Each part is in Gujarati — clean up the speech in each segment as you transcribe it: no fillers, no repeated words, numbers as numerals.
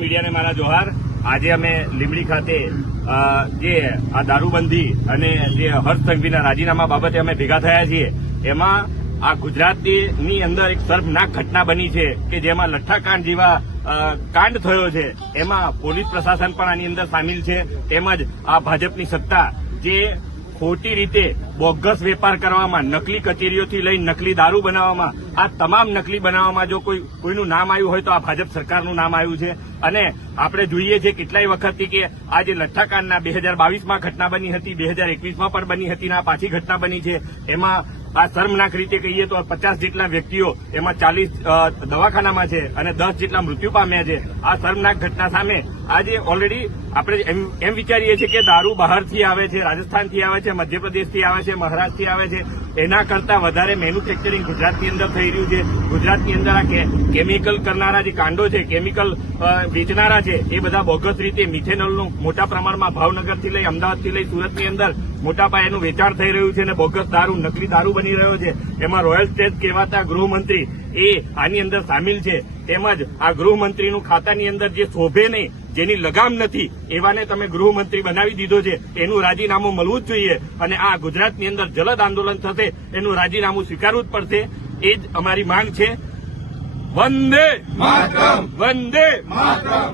મીડિયાને મારા જોહાર। આજે અમે લીંબડી ખાતે જે આ દારૂબંધી અને જે હર્ષ સંઘવીના રાજીનામા બાબતે અમે ભેગા થયા છીએ, એમાં આ ગુજરાતની અંદર એક શર્મનાક ઘટના બની છે કે જેમાં લઠ્ઠાકાંડ જેવા કાંડ થયો છે। એમાં પોલીસ પ્રશાસન પણ આની અંદર સામેલ છે, તેમજ આ ભાજપની સત્તા જે ખોટી રીતે બોગસ વેપાર કરવામાં, નકલી કચેરીઓથી લઈને નકલી દારૂ બનાવવામાં, આ તમામ નકલી બનાવવામાં જો કોઈનું નામ આવ્યું હોય તો આ ભાજપ સરકારનું નામ આવ્યું છે। અને આપણે જોઈએ છીએ કેટલાય વખતથી કે આ જે લઠ્ઠાકાંડના 2022માં ઘટના બની હતી, 2021માં પણ બની હતી ને આ પાછી ઘટના બની છે। એમાં આ શર્મનાક રીતે કહીએ તો 50 જેટલા વ્યક્તિઓ, એમાં 40 દવાખાનામાં છે અને 10 જેટલા મૃત્યુ પામ્યા છે। આ શર્મનાક ઘટના સામે આજે ઓલરેડી આપણે એમ વિચારીએ છીએ કે દારૂ બહારથી આવે છે, રાજસ્થાનથી આવે છે, મધ્યપ્રદેશથી આવે છે, મહારાષ્ટ્રથી આવે છે, એના કરતા વધારે મેન્યુફેક્ચરિંગ ગુજરાતની અંદર થઈ રહ્યું છે। ગુજરાતની અંદર આ કેમિકલ કરનારા જે કાંડો છે, કેમિકલ વેચનારા છે, એ બધા બોગસ રીતે મિથેનોલનું મોટા પ્રમાણમાં ભાવનગરથી લઈ અમદાવાદથી લઈ સુરતની અંદર મોટા પાયાનું વેચાણ થઈ રહ્યું છે અને બોગસ દારૂ, નકલી દારૂ બની રહ્યો છે। એમાં રોયલ સ્ટેટ કહેવાતા ગૃહમંત્રી એ આની અંદર સામેલ છે। તેમજ આ ગૃહમંત્રીનું ખાતાની અંદર જે શોભે નહીં, જેની લગામ નથી, એવાને તમે ગૃહમંત્રી બનાવી દીધો છે। એનું રાજીનામું મળવું જ જોઈએ અને આ ગુજરાતની અંદર જલદ આંદોલન થશે, એનું રાજીનામું સ્વીકારવું જ પડશે। એ જ અમારી માંગ છે। વંદે માતરમ, વંદે માતરમ।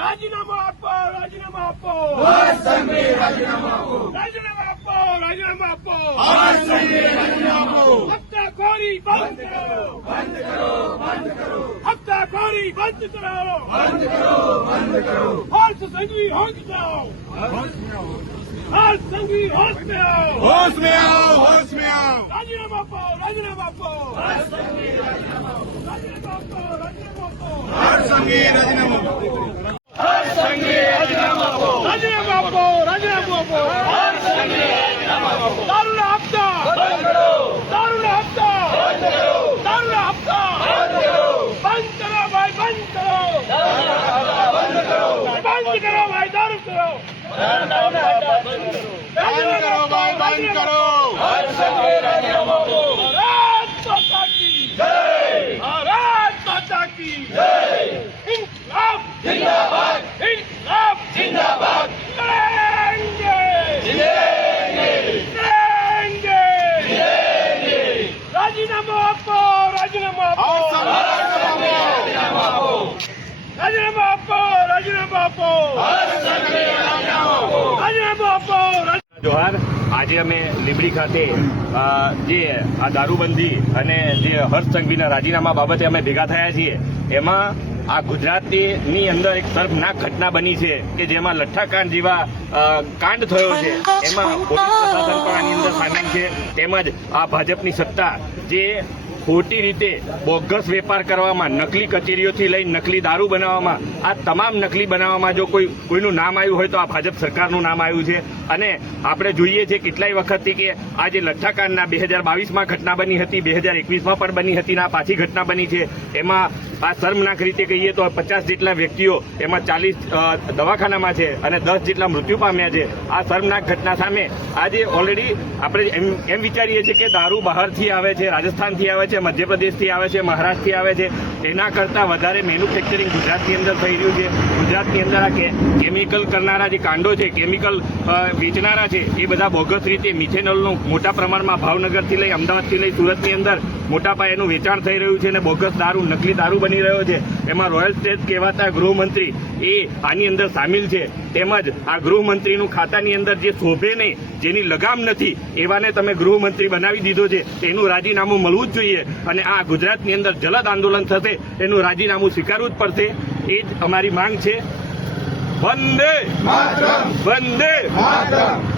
રાજીનામું આપો, રાજીનામું આપો, હર્ષ સંઘવી રાજીનામું આપો, રાજીનામું આપો, રાજીનામું આપો, હર્ષ સંઘવી રાજીનામું આપો। હત્યાખોરી બંધ કરો, બંધ કરો, બંધ કરો, હત્યાખોરી બંધ કરો, બંધ કરો, બંધ કરો। હર્ષ સંઘવી હોશ में आओ, हर्ष संघवी होश में आओ, होश में आओ, होश में आओ। राजीनामा आपो, राजीनामा आपो, हर्ष संघवी राजीनामा आपो, राजीनामा आपो, राजीनामा आपो, हर्ष संघवी राजीनामा आपो, हर्ष संघवी राजीनामा आपो, राजीनामा आपो, राजीनामा आपो, हर्ष संघवी राजीनामा आपो। दारूना हप्ता બંધ કરો, દારૂના હપ્તા બંધ કરો, દારૂના હપ્તા બંધ કરો, બંધ કરો ભાઈ, બંધ કરો, દારૂના હપ્તા બંધ કરો, બંધ કરો ભાઈ, દારૂ કરો, દારૂના હપ્તા બંધ કરો, બંધ કરો ભાઈ, બંધ કરો। હર્ષ સંઘવી રાજીનામા આપો। ભારત માતા કી જય, ભારત માતા કી જય। ઇન્કલાબ जिंदाबाद, इन्कलाब जिंदाबाद। लड़ेंगे, जिंदेंगे, लड़ेंगे, जिंदेंगे। राजीनामा आपो, राजीनामा आपो, राजीनामा आपो, राजीनामा आपो, राजीनामा आपो, हर्ष संघवी राजीनामा आपो, राजीनामा आपो। जोहार। આજે અમે લીંબડી ખાતે જે આ દારૂબંધી અને જે હર્ષ સંઘવીના રાજીનામા બાબતે અમે ભેગા થયા છીએ, એમાં આ ગુજરાતની અંદર એક શર્મનાક ઘટના બની છે કે જેમાં લઠ્ઠાકાંડ જેવા કાંડ થયો છે। એમાં પોલીસ પ્રશાસન પણ આની અંદર સામેલ છે, તેમજ આ ભાજપની સત્તા જે ખોટી રીતે બોગસ વેપાર કરવામાં, નકલી કચેરીઓથી લઈને નકલી દારૂ બનાવવામાં, આ તમામ નકલી બનાવવામાં જો કોઈનું નામ આવ્યું હોય તો આ ભાજપ સરકારનું નામ આવ્યું છે। અને આપણે જોઈએ છીએ કેટલાય વખતથી કે આ જે લઠ્ઠાકાંડના 2022માં ઘટના બની હતી, 2021માં પણ બની હતી ને આ પાછી ઘટના બની છે। એમાં આ શર્મનાક રીતે કહીએ તો 50 જેટલા વ્યક્તિઓ, એમાં 40 દવાખાનામાં છે અને 10 જેટલા મૃત્યુ પામ્યા છે। આ શર્મનાક ઘટના સામે આજે ઓલરેડી આપણે એમ વિચારીએ છીએ કે દારૂ બહારથી આવે છે, રાજસ્થાનથી આવે છે, મધ્યપ્રદેશથી આવે છે, મહારાષ્ટ્રથી આવે છે, એના કરતા વધારે મેન્યુફેક્ચરિંગ ગુજરાતની અંદર થઈ રહ્યું છે। ગુજરાતની અંદર આ કેમિકલ કરનારા જે કાંડો છે, કેમિકલ વેચનારા છે, એ બધા બોગસ રીતે મિથેનોલનું મોટા પ્રમાણમાં ભાવનગરથી લઈ અમદાવાદથી લઈ સુરતની અંદર મોટા પાયાનું વેચાણ થઈ રહ્યું છે અને બોગસ દારૂ, નકલી દારૂ બની રહ્યો છે। એમાં રોયલ સ્ટેટ કહેવાતા ગૃહમંત્રી એ આની અંદર સામેલ છે। તેમજ આ ગૃહમંત્રીનું ખાતાની અંદર જે શોભે નહીં, જેની લગામ નથી, એવાને તમે ગૃહમંત્રી બનાવી દીધો છે। એનું રાજીનામું મળવું જ જોઈએ અને આ ગુજરાતની અંદર જલદ આંદોલન થશે, એનું રાજીનામું સ્વીકારવું જ પડશે। એ જ અમારી માંગ છે। વંદે માતરમ, વંદે માતરમ।